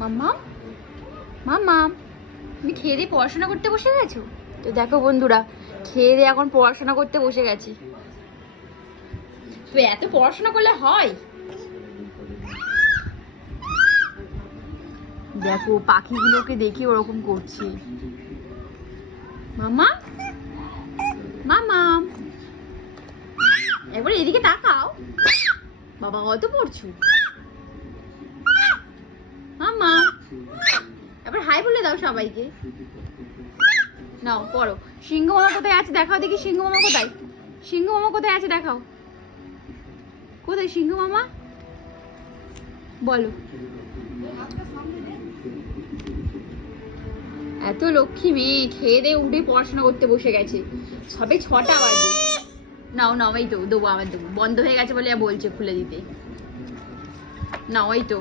মাম্মা মাম্মা, তুমি খেয়ে দিয়ে পড়াশোনা করতে বসে গেছো? তো দেখো বন্ধুরা, খেয়ে দিয়ে এখন পড়াশোনা করতে বসে গেছি। তো এত পড়াশোনা করলে হয়? দেখো পাখিগুলোকে দেখে ওরকম করছে। মাম্মা মাম্মা, একবার এদিকে তাকাও। বাবা কত পড়ছো? মাম্মা, এবার হাই বলে দাও সবাইকে। নাও পড়ো। সিংহ মামা কোথায় আছে দেখাও দেখি। সিংহ মামা কোথায়? সিংহ মামা কোথায় আছে দেখাও। কোথায় সিংহ মামা? বলো। এত লক্ষ্মী মেয়ে, খেয়ে দিয়ে উঠে পড়াশোনা করতে বসে গেছে। সবে 6টা বাজে। নাও নাও, এই তো দেবো, আবার দেবো। বন্ধ হয়ে গেছে বলে বলছে খুলে দিতে। নাও, এই তো।